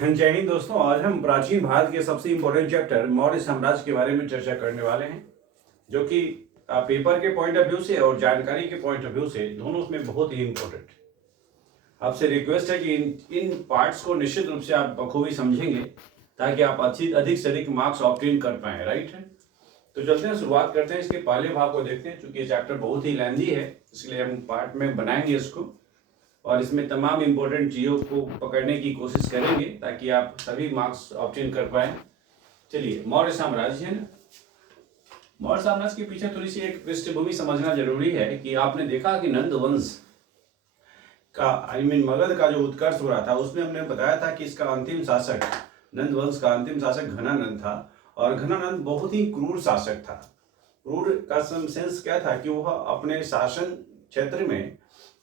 जय हिंद दोस्तों। आज हम प्राचीन भारत के सबसे इम्पोर्टेंट चैप्टर मौर्य साम्राज्य के बारे में चर्चा करने वाले हैं, जो कि पेपर के पॉइंट ऑफ व्यू से और जानकारी के पॉइंट ऑफ व्यू से दोनों में बहुत ही इम्पोर्टेंट। आपसे रिक्वेस्ट है कि इन पार्ट्स को निश्चित रूप से आप बखूबी समझेंगे ताकि आप अधिक से अधिक मार्क्स ऑब्टेन कर पाए। राइट है, तो चलते हैं, शुरुआत करते हैं। इसके पहले भाग को देखते हैं। चूंकि ये चैप्टर बहुत ही लेंथी है, इसलिए हम पार्ट में बनाएंगे इसको और इसमें तमाम इम्पोर्टेंट चीज़ों को पकड़ने की कोशिश करेंगे ताकि आप सभी मार्क्स ऑब्टेन कर पाए। चलिए, मौर्य साम्राज्य है ना। मौर्य साम्राज्य के पीछे थोड़ी सी एक पृष्ठभूमि समझना जरूरी है कि आपने देखा कि नंद वंश का मगध का जो उत्कर्ष हो रहा था, उसमें हमने बताया था कि इसका अंतिम शासक, नंद वंश का अंतिम शासक घनानंद था। और घनानंद बहुत ही क्रूर शासक था। क्रूर का सेंस क्या था कि वह अपने शासन क्षेत्र में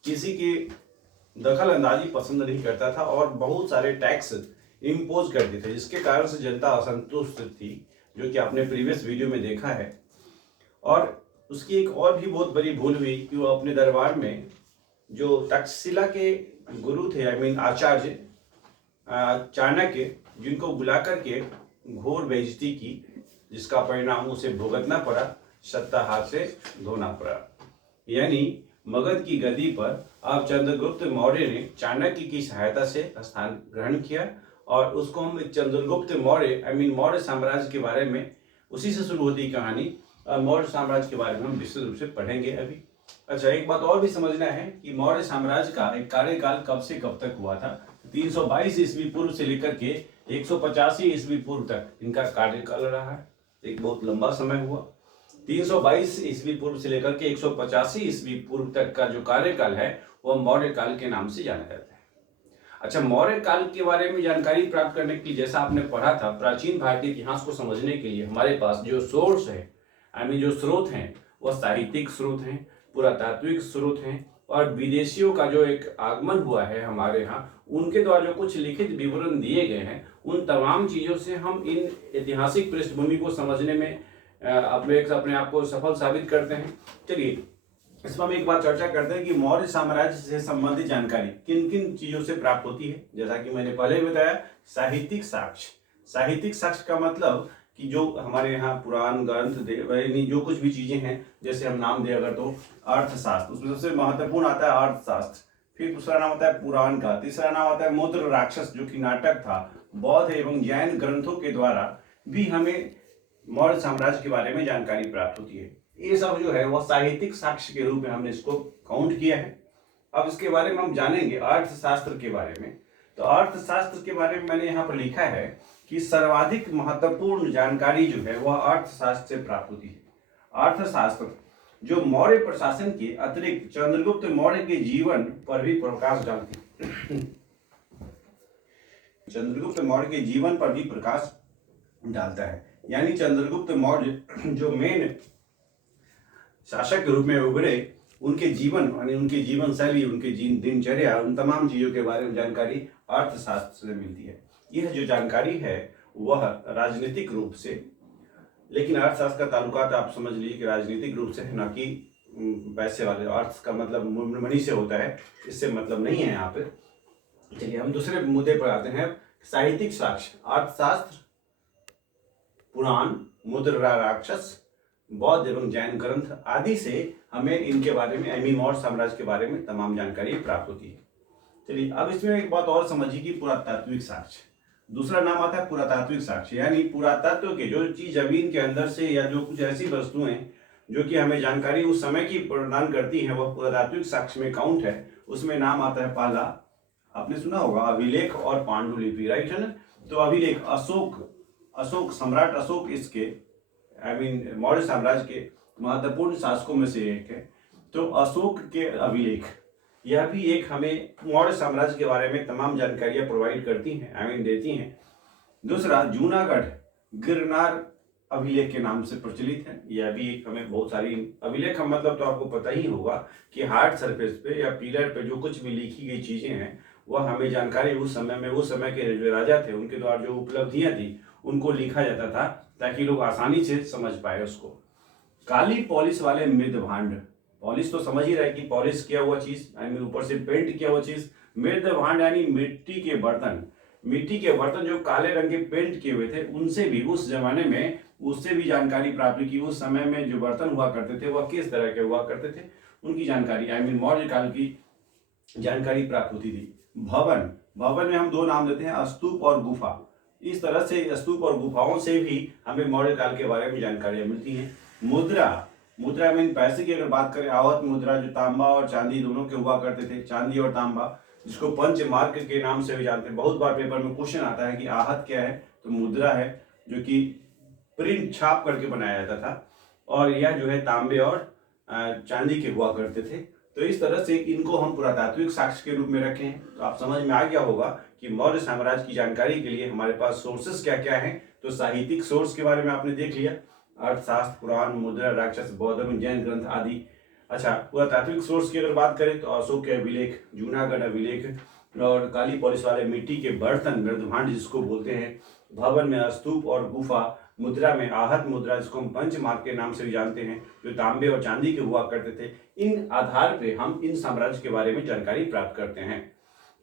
किसी की दखल अंदाजी पसंद नहीं करता था और बहुत सारे टैक्स इम्पोज करते थे, जिसके कारण से जनता असंतुष्ट थी, जो कि आपने प्रीवियस वीडियो में देखा है। और उसकी एक और भी बहुत बड़ी भूल हुई कि वो अपने दरबार में जो तक्षशिला के गुरु थे, आचार्य चाणक्य, जिनको बुला करके घोर बेइज्जती की, जिसका परिणाम उसे भुगतना पड़ा, सत्ता हाथ से धोना पड़ा। यानी मगध की गद्दी पर अब चंद्रगुप्त मौर्य ने चाणक्य की सहायता से स्थान ग्रहण किया और उसको हम चंद्रगुप्त मौर्य मौर्य साम्राज्य के बारे में, उसी से शुरू होती कहानी। मौर्य साम्राज्य के बारे में हम विस्तृत रूप से पढ़ेंगे अभी। अच्छा, एक बात और भी समझना है कि मौर्य साम्राज्य का एक कार्यकाल कब से कब तक हुआ था। 322 ईस्वी पूर्व से लेकर के 185 ईस्वी पूर्व तक इनका कार्यकाल रहा है। एक बहुत लंबा समय हुआ। 322 ईस्वी पूर्व से लेकर के 185 ईस्वी पूर्व तक का जो कार्यकाल है वह मौर्य काल के नाम से जाना जाता है। अच्छा, मौर्य काल के बारे में जानकारी प्राप्त करने के लिए, जैसा आपने पढ़ा था, प्राचीन भारतीय इतिहास को समझने के लिए हमारे पास जो सोर्स है, जो स्रोत हैं, वह साहित्यिक स्रोत हैं, पुरातात्विक स्रोत हैं और विदेशियों का जो एक आगमन हुआ है हमारे यहाँ, उनके द्वारा जो कुछ लिखित विवरण दिए गए हैं, उन तमाम चीज़ों से हम इन ऐतिहासिक पृष्ठभूमि को समझने में अपने आप को सफल साबित करते हैं। चलिए, इसमें हम एक बार चर्चा करते हैं कि मौर्य साम्राज्य से संबंधित जानकारी किन किन चीजों से प्राप्त होती है। जैसा कि मैंने पहले बताया, साहित्यिक साक्ष्य। साहित्यिक साक्ष्य का मतलब कि जो हमारे यहाँ पुराण ग्रंथ जो कुछ भी चीजें हैं, जैसे हम नाम दे अगर तो अर्थशास्त्र, उसमें सबसे महत्वपूर्ण आता है अर्थशास्त्र। फिर दूसरा नाम आता है पुराण का। तीसरा नाम आता है मुद्र राक्षस, जो कि नाटक था। बौद्ध एवं जैन ग्रंथों के द्वारा भी हमें मौर्य साम्राज्य के बारे में जानकारी प्राप्त होती है। ये सब जो है वह साहित्यिक साक्ष्य के रूप में हमने इसको काउंट किया है। अब इसके बारे में हम जानेंगे अर्थशास्त्र के बारे में। तो अर्थशास्त्र के बारे में मैंने यहाँ पर लिखा है कि सर्वाधिक महत्वपूर्ण जानकारी जो है वह अर्थशास्त्र से प्राप्त होती है। अर्थशास्त्र जो मौर्य प्रशासन के अतिरिक्त चंद्रगुप्त मौर्य के जीवन पर भी प्रकाश डालती है। चंद्रगुप्त मौर्य के जीवन पर भी प्रकाश डालता है। यानी चंद्रगुप्त मौर्य जो मेन शासक के रूप में उभरे, उनके जीवन उनके जीवन शैली, उनके दिनचर्या, उन तमाम चीजों के बारे में जानकारी अर्थशास्त्र से मिलती है। यह जो जानकारी है वह राजनीतिक रूप से, लेकिन अर्थशास्त्र का ताल्लुकात आप समझ लीजिए कि राजनीतिक रूप से है, ना कि पैसे वाले। अर्थ का मतलब मनी से होता है, इससे मतलब नहीं है यहाँ पे। चलिए, हम दूसरे मुद्दे पर आते हैं। साहित्यिक साक्ष्य, अर्थशास्त्र, पुराण, मुद्रा राक्षस, बौद्ध एवं जैन ग्रंथ आदि से हमें इनके बारे में मौर्य साम्राज्य के बारे में तमाम जानकारी प्राप्त होती है। चलिए, अब इसमें एक बात और समझिए कि पुरातात्विक साक्ष्य, दूसरा नाम आता है पुरातात्विक साक्ष्य। यानी पुरातत्व के जो चीज जमीन के अंदर से या जो कुछ ऐसी वस्तुएं जो कि हमें जानकारी उस समय की प्रदान करती है, वह पुरातात्विक साक्ष्य में काउंट है। उसमें नाम आता है पहला, आपने सुना होगा, अभिलेख और पांडुलिपि। राइट है ना। तो अभिलेख, अशोक सम्राट अशोक इसके मौर्य साम्राज्य के महत्वपूर्ण शासकों में से एक है। तो अशोक के अभिलेख, यह भी एक हमें मौर्य साम्राज्य के बारे में तमाम जानकारियां प्रोवाइड करती हैं, देती हैं। दूसरा, जूनागढ़ गिरनार अभिलेख के नाम से प्रचलित है। यह भी एक हमें बहुत सारी अभिलेख, मतलब तो आपको पता ही होगा कि हार्ड सरफेस पे या पिलर पे जो कुछ भी लिखी गई चीजें हैं, वह हमें जानकारी उस समय के जो राजा थे उनके द्वारा जो उपलब्धियां थी उनको लिखा जाता था, ताकि लोग आसानी से समझ पाए उसको। काली पॉलिश वाले मृद भांड, पॉलिश तो समझ ही रहे कि पॉलिश किया हुआ चीज, ऊपर से पेंट किया हुआ चीज। मृद भांड यानी मिट्टी के बर्तन, मिट्टी के बर्तन जो काले रंग के पेंट किए हुए थे उनसे भी उस जमाने में उससे भी जानकारी प्राप्त हुई कि उस समय में जो बर्तन हुआ करते थे वह किस तरह के हुआ करते थे, उनकी जानकारी मौर्य काल की जानकारी प्राप्त होती थी। भवन, भवन में हम दो नाम लेते हैं, स्तूप और गुफा। इस तरह से स्तूप और गुफाओं से भी हमें मौर्य काल के बारे में जानकारियां मिलती हैं। मुद्रा, मुद्रा में पैसे की अगर बात करें, आवत मुद्रा जो तांबा और चांदी दोनों के हुआ करते थे, चांदी और तांबा, जिसको पंच मार्क के नाम से भी जानते हैं। बहुत बार पेपर में क्वेश्चन आता है कि आहत क्या है, तो मुद्रा है जो कि प्रिंट छाप करके बनाया जाता था, और यह जो है तांबे और चांदी के हुआ करते थे। तो इस तरह से इनको हम पुरातात्विक साक्ष्य के रूप में रखे हैं। तो आप समझ में आ गया होगा कि मौर्य साम्राज्य की जानकारी के लिए हमारे पास सोर्सेस क्या क्या हैं। तो साहित्यिक सोर्स के बारे में आपने देख लिया, अर्थशास्त्र, पुराण, मुद्रा, राक्षस, बौद्ध, जैन ग्रंथ आदि। अच्छा, पुरातात्विक सोर्स की अगर बात करें तो अशोक के अभिलेख, जूनागढ़ अभिलेख और काली पॉलिश वाले मिट्टी के बर्तन, मृदभांड जिसको बोलते हैं, भवन में स्तूप और गुफा, मुद्रा में आहत मुद्रा जिसको हम पंचमार्क के नाम से भी जानते हैं, जो तांबे और चांदी के हुआ करते थे। इन आधार पे हम इन साम्राज्य के बारे में जानकारी प्राप्त करते हैं।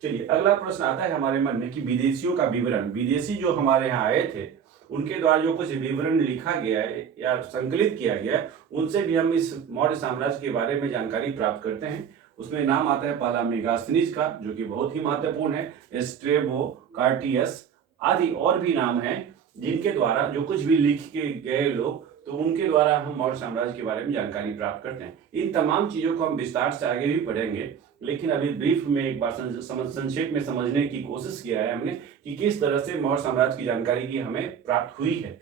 चलिए, अगला प्रश्न आता है हमारे मन में कि विदेशियों का विवरण, विदेशी जो हमारे यहाँ आए थे उनके द्वारा जो कुछ विवरण लिखा गया है या संकलित किया गया है, उनसे भी हम इस मौर्य साम्राज्य के बारे में जानकारी प्राप्त करते हैं। उसमें नाम आता है पहला मेगास्थनीज का, जो कि बहुत ही महत्वपूर्ण है, स्ट्रेबो, कार्टियस आदि और भी नाम हैं जिनके द्वारा जो कुछ भी लिख के गए लोग, तो उनके द्वारा हम मौर्य साम्राज्य के बारे में जानकारी प्राप्त करते हैं। इन तमाम चीजों को हम विस्तार से आगे भी पढ़ेंगे, लेकिन अभी ब्रीफ में एक बार संक्षेप में समझने की कोशिश किया है हमने कि किस तरह से मौर्य साम्राज्य की जानकारी की हमें प्राप्त हुई है।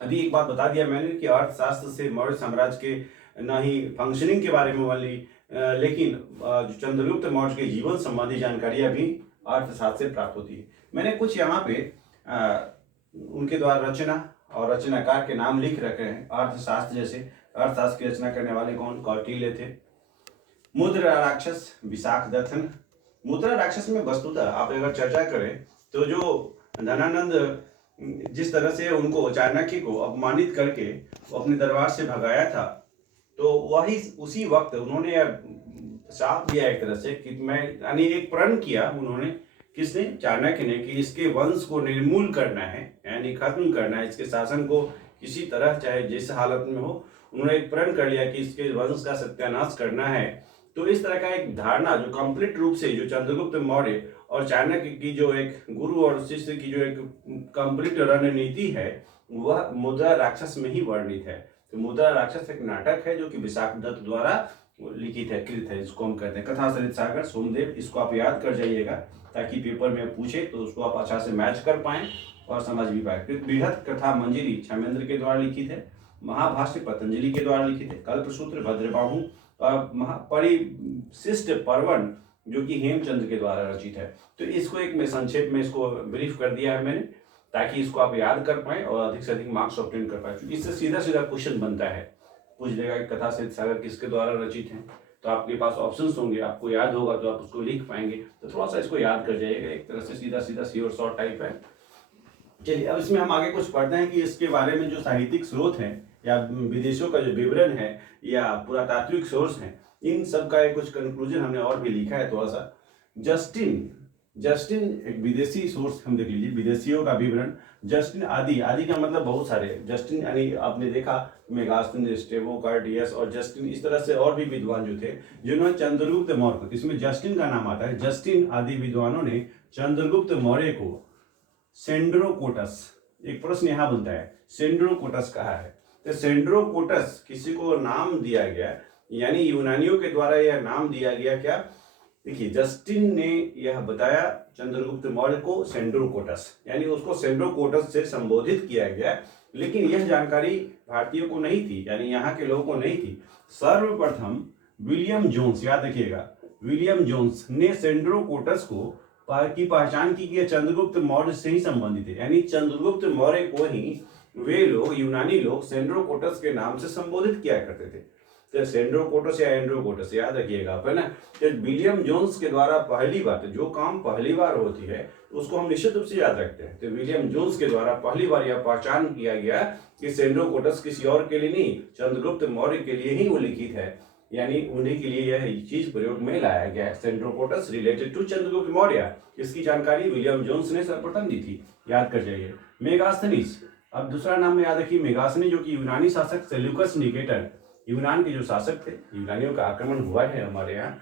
अभी एक बात बता दिया मैंने कि अर्थशास्त्र से मौर्य साम्राज्य के न ही फंक्शनिंग के बारे में वाली, लेकिन जो चंद्रगुप्त मौर्य के जीवन संबंधी जानकारियां भी अर्थशास्त्र से प्राप्त होती है। मैंने कुछ यहाँ पे उनके द्वारा रचना और रचनाकार के नाम लिख रखे हैं अर्थशास्त्र जैसे। अर्थशास्त्र की रचना करने वाले कौन? कौटिल्य थे। मुद्रा राक्षस, विशाखदत्तन। मुद्रा राक्षस में वस्तुतः आप अगर चर्चा करें तो जो धनानंद जिस तरह से उनको, चाणक्य को अपमानित करके अपने दरबार से भगाया था, तो वही उसी वक्त उन्होंने साफ दिया एक तरह से कि मैं, यानी एक प्रण किया उन्होंने, किसने? चाणक्य ने, कि इसके वंश को निर्मूल करना है, यानी खत्म करना है, इसके शासन को किसी तरह चाहे जिस हालत में हो, उन्होंने एक प्रण कर लिया कि इसके वंश का सत्यानाश करना है। तो इस तरह का एक धारणा जो कंप्लीट रूप से जो चंद्रगुप्त मौर्य और चाणक्य की जो एक गुरु और शिष्य की जो एक कंप्लीट रणनीति है, वह मुद्रा राक्षस में ही वर्णित है। तो मुद्रा राक्षस एक नाटक है जो कि विशाखदत्त द्वारा लिखित है, कृत है, इसको हम कहते हैं कथा सरित सागर सोमदेव। इसको आप याद कर जाइएगा ताकि पेपर में पूछे तो उसको आप अच्छा से मैच कर पाएं और समझ भी पाए। बृहत कथा मंजरी क्षमेंद्र के द्वारा लिखित है, महाभाष्य पतंजलि के द्वारा लिखित है, कल्पसूत्र भद्रबाहु और महापरिशिष्ट पर्वन जो कि हेमचंद्र के द्वारा रचित है। तो इसको एक मैं संक्षेप में इसको ब्रीफ कर दिया है मैंने, ताकि इसको आप याद कर पाए और अधिक से अधिक मार्क्स ऑब्टेन कर पाए। इससे सीधा सीधा क्वेश्चन बनता है, पूछ देगा कि कथा सरित सागर किसके द्वारा रचित है, तो आपके पास ऑप्शंस होंगे, आपको याद होगा तो आप उसको लिख पाएंगे। तो थोड़ा सा इसको याद कर जाइएगा, एक तरह से सीधा सीधा सी और शॉर्ट टाइप है। चलिए, अब इसमें हम आगे कुछ पढ़ते हैं कि इसके बारे में जो साहित्यिक स्रोत हैं या विदेशों का जो विवरण है या पुरातात्विक सोर्स हैं, इन सब का एक कुछ कंक्लूजन हमने और भी लिखा है थोड़ा सा। जस्टिन एक विदेशी सोर्स हम देख लीजिए, विदेशियों का विवरण। जस्टिन आदि, आदि का मतलब बहुत सारे, जस्टिन यानी आपने देखा मेगास्थन, स्ट्रेबो, कार्टियस और जस्टिन, इस तरह से और भी विद्वान जो थे जिन्होंने चंद्रगुप्त मौर्य, इसमें जस्टिन का नाम आता है, जस्टिन आदि विद्वानों ने चंद्रगुप्त मौर्य को सेंड्रोकोटस, एक प्रश्न यहाँ बनता है, सेंड्रोकोटस कहा है। तो सेंड्रोकोटस किसी को नाम दिया गया, यानी यूनानियों के द्वारा यह नाम दिया गया। क्या? देखिए, जस्टिन ने यह बताया चंद्रगुप्त मौर्य को सेंड्रोकोटस, यानी उसको सेंड्रोकोटस से संबोधित किया गया, लेकिन यह जानकारी भारतीयों को नहीं थी, यानी यहाँ के लोगों को नहीं थी। सर्वप्रथम विलियम जोन्स, याद रखिएगा, विलियम जोन्स ने सेंड्रोकोटस को की पहचान की कि चंद्रगुप्त मौर्य से ही संबंधित है, यानी चंद्रगुप्त मौर्य को ही वे लोग, यूनानी लोग, सेंड्रोकोटस के नाम से संबोधित किया करते थे। तो सेंड्रोकोटस या एंड्रोकोटस याद रखिएगा आप, है ना। जब विलियम जोन्स के द्वारा पहली बार, जो काम पहली बार होती है उसको हम निश्चित रूप से याद रखते हैं। तो विलियम जोन्स के द्वारा पहली बार यह पहचान किया गया कि सेंड्रोकोटस किसी और के लिए नहीं, चंद्रगुप्त मौर्य के लिए ही वो लिखित है। यानी उन्हीं के लिए यह चीज प्रयोग में लाया गया है। सेंट्रोपोटस रिलेटेड टू चंद्रगुप्त मौर्य, इसकी जानकारी विलियम जोन्स ने सर्वप्रथम दी थी, याद कर जाइए। मेगास्थनीज, अब दूसरा नाम याद रखिए मेगास्थनी, जो कि यूनानी शासक सेल्यूकस निकेटर, यूनान के जो शासक थे, यूनानियों का आक्रमण हुआ है हमारे यहाँ,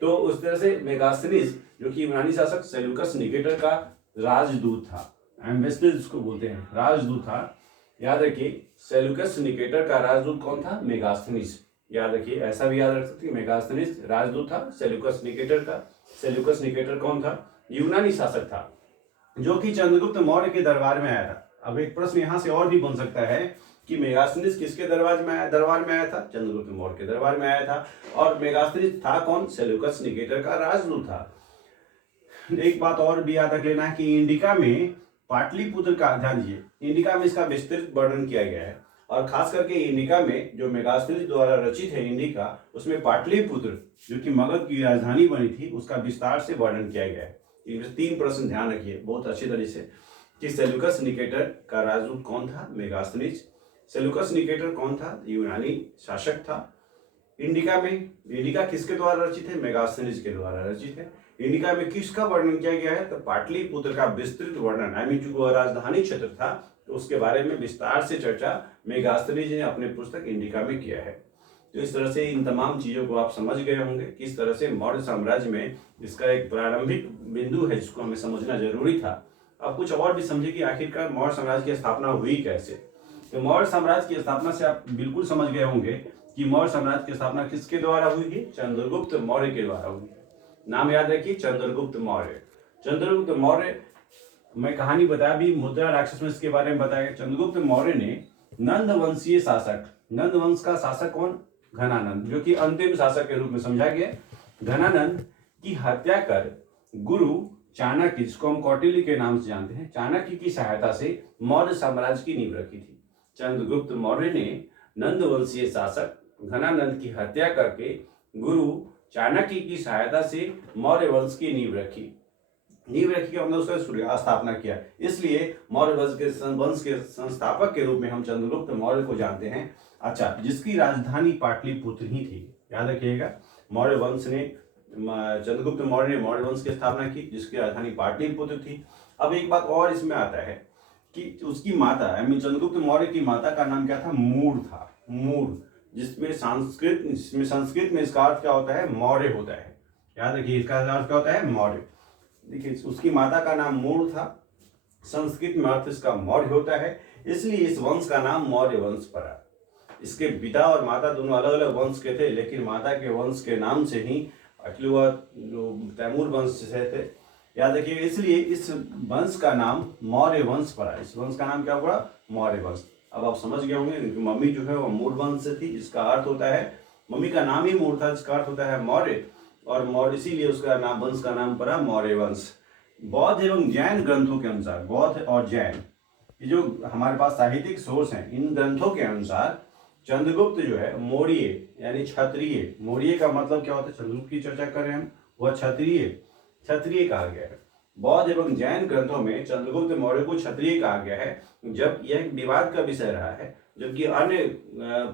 तो उस तरह से मेगास्थनीज जो कि यूनानी शासक सेल्यूकस निकेटर का राजदूत था, एम्बेसडर जिसको बोलते हैं, राजदूत था। याद रखिए सेल्यूकस निकेटर का राजदूत कौन था? मेगास्थनीज। याद रखिए, ऐसा भी याद रख सकते हैं, मेगास्थनीज राजदूत था सेल्यूकस निकेटर का। सेल्यूकस निकेटर कौन था? यूनानी शासक था, जो कि चंद्रगुप्त मौर्य के दरबार में आया था। अब एक प्रश्न यहां से और भी बन सकता है कि मेगास्थनीज किसके दरबार में आया था? चंद्रगुप्त मौर्य के दरबार में आया था। और मेगास्थनीज था कौन? सेल्यूकस निकेटर का राजदूत था। एक बात और भी याद रख लेना है कि इंडिका में पाटलिपुत्र का, ध्यान दीजिए, इंडिका में इसका विस्तृत वर्णन किया गया है। और खास करके इंडिका में जो मेगास्थनीज द्वारा रचित है इंडिका, उसमें पाटलिपुत्र जो कि मगध की राजधानी बनी थी, उसका विस्तार से वर्णन किया गया है। इनमें 3 प्रश्न ध्यान रखिए बहुत अच्छी तरह से कि सेल्यूकस निकेटर का राजदूत कौन था? मेगास्थनीज। सेल्यूकस निकेटर कौन था? यूनानी शासक था। इंडिका किसके द्वारा रचित है? मेगास्थनीज के द्वारा रचित है। इंडिका में किसका वर्णन किया गया है? तो पाटलिपुत्र का विस्तृत वर्णन, आई मीन चूंकि वह राजधानी क्षेत्र था तो उसके बारे में विस्तार से चर्चा मेगास्थनीज ने अपने पुस्तक इंडिका में किया है। तो इस तरह से इन तमाम चीजों को आप समझ गए होंगे किस तरह से मौर्य साम्राज्य में इसका एक प्रारंभिक बिंदु है जिसको हमें समझना जरूरी था। अब कुछ और भी समझे कि आखिरकार मौर्य साम्राज्य की स्थापना हुई कैसे। तो मौर्य साम्राज्य की स्थापना से आप बिल्कुल समझ गए होंगे कि मौर्य साम्राज्य की स्थापना किसके द्वारा हुई है? चंद्रगुप्त मौर्य के द्वारा हुई है। नाम याद रखिए, चंद्रगुप्त मौर्य। चंद्रगुप्त मौर्य, मैं कहानी बताया भी, मुद्रा राक्षस में इसके बारे में बताया गया। चंद्रगुप्त मौर्य ने नंद वंशीय शासक, नंद वंश का शासक कौन? घनानंद, जो कि अंतिम शासक के रूप में समझा गया, घनानंद की हत्या कर गुरु चाणक्य, जिसको हम कौटिल्य के नाम से जानते हैं, चाणक्य की सहायता से मौर्य साम्राज्य की नींव रखी थी। चंद्रगुप्त मौर्य ने नंद वंशीय शासक घनानंद की हत्या करके गुरु चाणक्य की सहायता से मौर्य वंश की नींव रखी का मतलब उसका स्थापना किया। इसलिए मौर्य वंश के संस्थापक के रूप में हम चंद्रगुप्त मौर्य को जानते हैं। अच्छा, जिसकी राजधानी पाटलिपुत्र ही थी, याद रखिएगा। मौर्य वंश ने, चंद्रगुप्त मौर्य ने मौर्य वंश की स्थापना की जिसकी राजधानी पाटलिपुत्र थी। अब एक बात और इसमें आता है कि उसकी माता, आई मीन चंद्रगुप्त मौर्य की माता का नाम क्या था? मूर था। मूर, जिसमें संस्कृत में इसका अर्थ क्या होता है? मौर्य होता है। याद रखिए, इसका अर्थ क्या होता है? मौर्य। देखिए, उसकी माता का नाम मूर था, संस्कृत में अर्थ इसका मौर्य होता है, इसलिए इस वंश का नाम मौर्य वंश पड़ा। इसके पिता और माता दोनों अलग अलग वंश के थे, लेकिन माता के वंश के नाम से ही एक्चुअली वह जो तैमूर वंश से थे, याद रखिए, इसलिए इस वंश का नाम मौर्य वंश पड़ा। इस वंश का नाम क्या पड़ा? मौर्य वंश। अब आप समझ गए होंगे कि मम्मी जो है वो मूर वंश से थी, जिसका अर्थ होता है, मम्मी का नाम ही मूर था जिसका अर्थ होता है मौर्य, और मौर्य, इसीलिए उसका नाम, वंश का नाम पड़ा मौर्य वंश। बौद्ध एवं जैन ग्रंथों के अनुसार, बौद्ध और जैन ये जो हमारे पास साहित्यिक सोर्स हैं, इन ग्रंथों के अनुसार चंद्रगुप्त जो है मौर्य यानी क्षत्रिय, मौर्य का मतलब क्या होता है? चंद्रगुप्त की चर्चा कर रहे हैं हम, वह क्षत्रिय कहा गया है। बौद्ध एवं जैन ग्रंथों में चंद्रगुप्त मौर्य को क्षत्रिय कहा गया है, जब यह विवाद का विषय रहा है। जबकि अन्य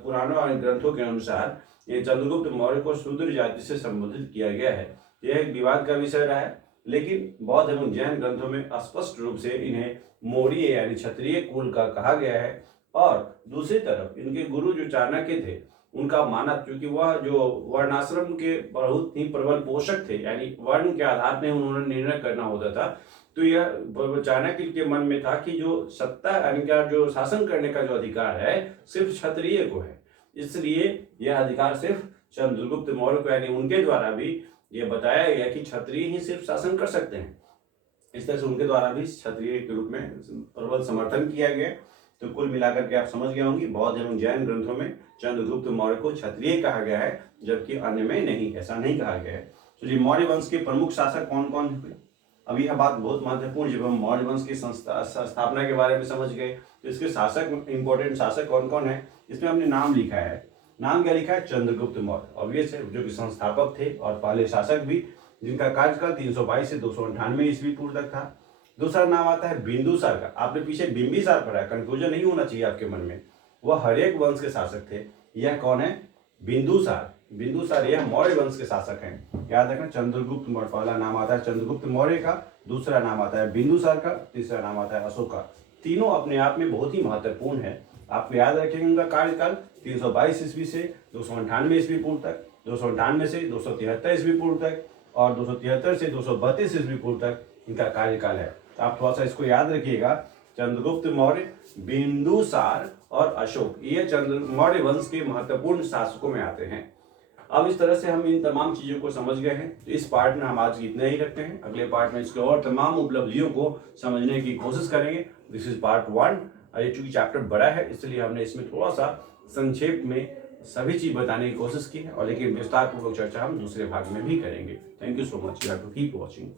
पुराणों और ग्रंथों के अनुसार ये चंद्रगुप्त मौर्य को शूद्र जाति से संबोधित किया गया है। यह एक विवाद का विषय रहा है, लेकिन बौद्ध एवं जैन ग्रंथों में स्पष्ट रूप से इन्हें मौर्य यानी क्षत्रिय कुल का कहा गया है। और दूसरी तरफ इनके गुरु जो चाणक्य थे, उनका माना, क्योंकि वह जो वर्णाश्रम के बहुत ही प्रबल पोषक थे, यानी वर्ण के आधार में उन्होंने निर्णय करना होता था, तो यह चाणक्य के मन में था कि जो सत्ता यानी क्या, जो शासन करने का जो अधिकार है सिर्फ क्षत्रिय को है, इसलिए यह अधिकार सिर्फ चंद्रगुप्त मौर्य को, यानी उनके द्वारा भी यह बताया गया कि क्षत्रिय ही सिर्फ शासन कर सकते हैं। इस तरह से उनके द्वारा भी क्षत्रिय के रूप में प्रबल समर्थन किया गया। तो कुल मिलाकर के आप समझ गए होंगे, बौद्ध एवं जैन ग्रंथों में चंद्रगुप्त मौर्य को क्षत्रिय कहा गया है, जबकि अन्य में नहीं, ऐसा नहीं कहा गया है। तो ये मौर्य वंश के प्रमुख शासक कौन कौन थे? अब यह बात बहुत महत्वपूर्ण, जब हम मौर्य वंश की स्थापना के बारे में समझ गए तो इसके शासक, इंपॉर्टेंट शासक कौन कौन है, इसमें हमने नाम लिखा है। नाम क्या लिखा है? चंद्रगुप्त मौर्य, ऑब्वियस है, जो कि संस्थापक थे और पहले शासक भी, जिनका कार्यकाल 322 से 298 ईस्वी पूर्व तक था। दूसरा नाम आता है बिंदुसार का। आपने पीछे बिंबिसार पढ़ा है, कंफ्यूजन नहीं होना चाहिए आपके मन में, वह हर एक वंश के शासक थे। यह कौन है? बिंदुसार। बिंदुसार यह मौर्य वंश के शासक हैं। याद रखना, चंद्रगुप्त मौर्य पहला नाम आता है चंद्रगुप्त मौर्य का, दूसरा नाम आता है बिंदुसार का, तीसरा नाम आता है अशोक का। तीनों अपने आप में बहुत ही महत्वपूर्ण है। आपको याद रखेंगे उनका कार्यकाल 322 ईस्वी से 298 ईस्वी पूर्व तक, 298 से 273 ईस्वी पूर्व तक, और 273 से 232 ईस्वी पूर्व तक इनका कार्यकाल है। तो आप थोड़ा सा इसको याद रखिएगा, चंद्रगुप्त मौर्य, बिंदुसार और अशोक, ये चंद्र मौर्य वंश के महत्वपूर्ण शासकों में आते हैं। अब इस तरह से हम इन तमाम चीज़ों को समझ गए हैं। तो इस पार्ट में हम आज इतना ही रखते हैं। अगले पार्ट में इसके और तमाम उपलब्धियों को समझने की कोशिश करेंगे। This is part 1। ये चूंकि चैप्टर बड़ा है इसलिए हमने इसमें थोड़ा सा संक्षेप में सभी चीज़ बताने की कोशिश की है, और लेकिन विस्तार पूर्वक चर्चा हम दूसरे भाग में भी करेंगे। Thank you so much. You have to keep watching.